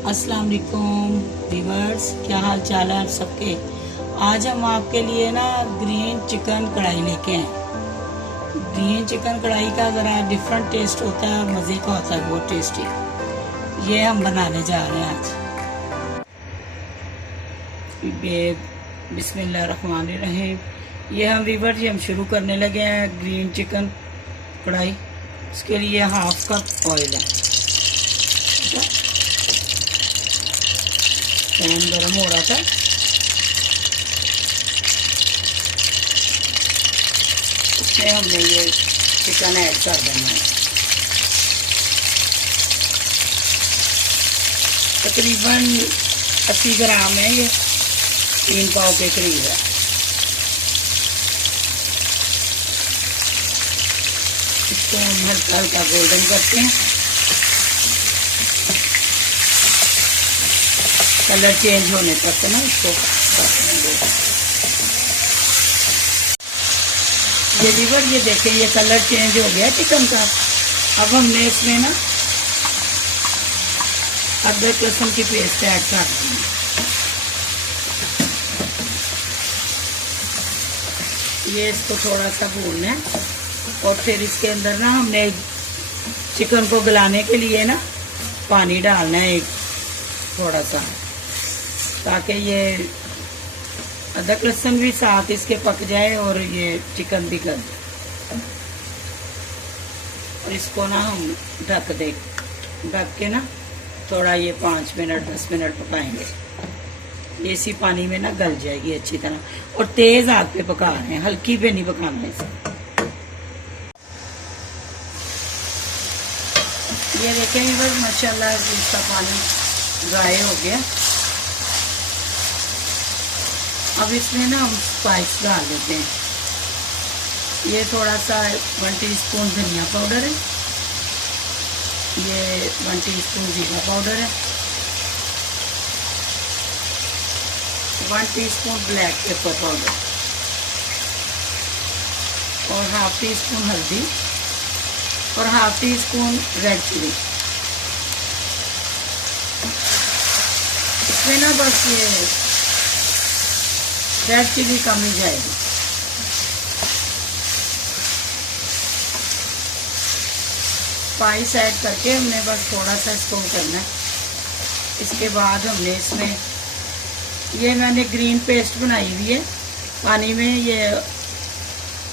अस्सलाम वालेकुम व्यूअर्स, क्या हाल चाल है आप सबके। आज हम आपके लिए ना ग्रीन चिकन कढ़ाई लेके आए। ग्रीन चिकन कढ़ाई का ज़रा डिफरेंट टेस्ट होता है, मज़े का होता है, बहुत टेस्टी। ये हम बनाने जा रहे हैं आज। बिस्मिल्लाहिर्रहमानिर्रहीम। ये हम व्यूअर्स हम शुरू करने लगे हैं ग्रीन चिकन कढ़ाई। इसके लिए हाफ कप ऑयल है। पैन गर्म हो रहा था, उसमें हमने ये चिकन ऐड कर देना है। तकरीबन 80 ग्राम है, ये 3 पाव के करीब है। इसको हम हल्का हल्का गोल्डन करते हैं, कलर चेंज होने तक ना इसको। ये लीवर, ये देखें, ये कलर चेंज हो गया चिकन का। अब हमने इसमें ना अदरक लहसुन की पेस्ट ऐड कर देंगे। ये इसको थोड़ा सा भूनना है और फिर इसके अंदर ना हमने चिकन को गलाने के लिए ना पानी डालना है एक थोड़ा सा, ताकि ये अदरक लहसुन भी साथ इसके पक जाए और ये चिकन भी गल जाए। और इसको ना हम ढक के ना थोड़ा ये 5 मिनट 10 मिनट पकाएंगे। ये इसी पानी में ना गल जाएगी अच्छी तरह। और तेज आग पे पका रहे हैं, हल्की पे नहीं पकाना इसे। ये देखें बस माशाल्लाह इसका पानी ड्राई हो गया। अब इसमें ना हम स्पाइस डाल देते हैं। ये थोड़ा सा 1 टीस्पून धनिया पाउडर है, ये 1 टीस्पून जीरा पाउडर है, 1 टीस्पून ब्लैक पेपर पाउडर और हाफ टीस्पून हल्दी और हाफ टीस्पून रेड चिली। इसमें ना बस ये रेड चिली कम ही जाएगी। स्पाइस ऐड करके हमने बस थोड़ा सा इसको करना है। इसके बाद हमने इसमें ये मैंने ग्रीन पेस्ट बनाई हुई है पानी में, ये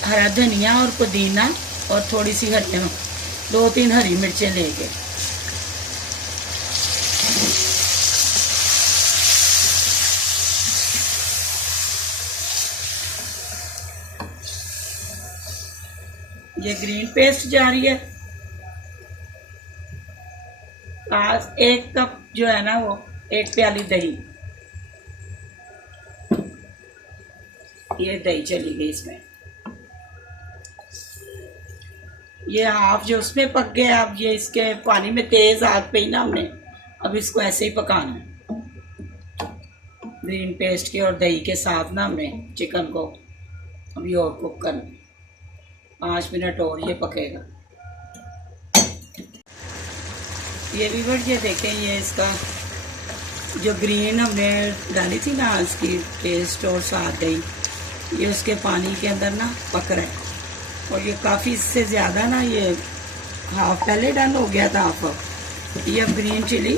हरा धनिया और पुदीना और थोड़ी सी 2-3 हरी मिर्चें लेके ये ग्रीन पेस्ट जा रही है। आज 1 कप जो है ना, वो 1 प्याली दही, ये दही चली गई इसमें। ये हाफ जो उसमें पक गया। अब ये इसके पानी में तेज आग पे ही ना हमने अब इसको ऐसे ही पकाना है। ग्रीन पेस्ट के और दही के साथ ना हमने चिकन को अभी और कुक करना, 5 मिनट और ये पकेगा। ये व्यूअर्स, ये देखें, ये इसका जो ग्रीन हमने डाली थी ना इसकी पेस्ट और साथ दही, ये उसके पानी के अंदर ना पक रहा है। और ये काफ़ी इससे ज़्यादा ना, ये हाफ पहले डन हो गया था हाफ। ये अब ग्रीन चिली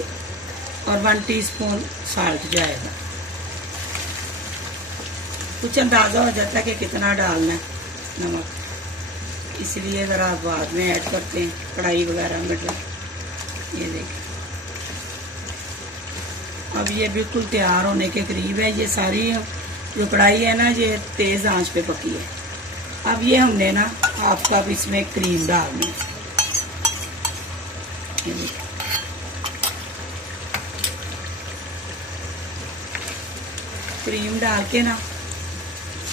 और 1 टीस्पून साल्ट जाएगा। कुछ अंदाज़ा हो जाता है कि कितना डालना है नमक, इसलिए ज़रा बाद में ऐड करते हैं कढ़ाई वगैरह में। ये देखिए, अब ये बिल्कुल तैयार होने के करीब है। ये सारी जो कढ़ाई है ना, ये तेज़ आंच पे पकी है। अब ये हमने ना हाफ कप इसमें क्रीम डालनी है। क्रीम डाल के ना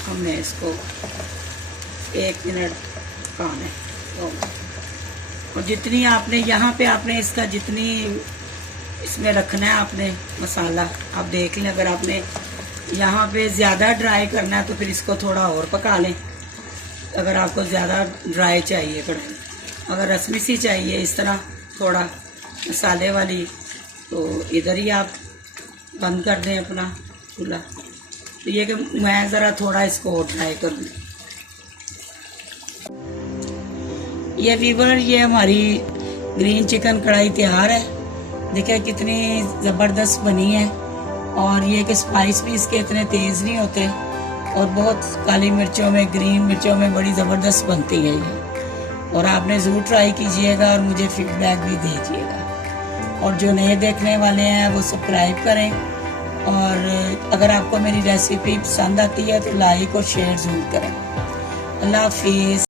हमने इसको 1 मिनट पकाना है। और जितनी आपने यहाँ पे आपने इसका जितनी इसमें रखना है आपने मसाला, आप देख लें। अगर आपने यहाँ पे ज़्यादा ड्राई करना है तो फिर इसको थोड़ा और पका लें। अगर आपको ज़्यादा ड्राई चाहिए कढ़ाई, अगर रसमी सी चाहिए इस तरह थोड़ा मसाले वाली, तो इधर ही आप बंद कर दें अपना चूल्हा। तो ये कि मैं ज़रा थोड़ा इसको और ट्राई करूँ। ये वीवर, ये हमारी ग्रीन चिकन कढ़ाई तैयार है। देखिए कितनी ज़बरदस्त बनी है, और ये कि स्पाइस भी इसके इतने तेज़ नहीं होते, और बहुत काली मिर्चों में, ग्रीन मिर्चों में बड़ी ज़बरदस्त बनती है ये। और आपने ज़रूर ट्राई कीजिएगा और मुझे फीडबैक भी दीजिएगा। और जो नए देखने वाले हैं वो सब्सक्राइब करें, और अगर आपको मेरी रेसिपी पसंद आती है तो लाइक और शेयर ज़रूर करें। अल्लाह हाफिज़।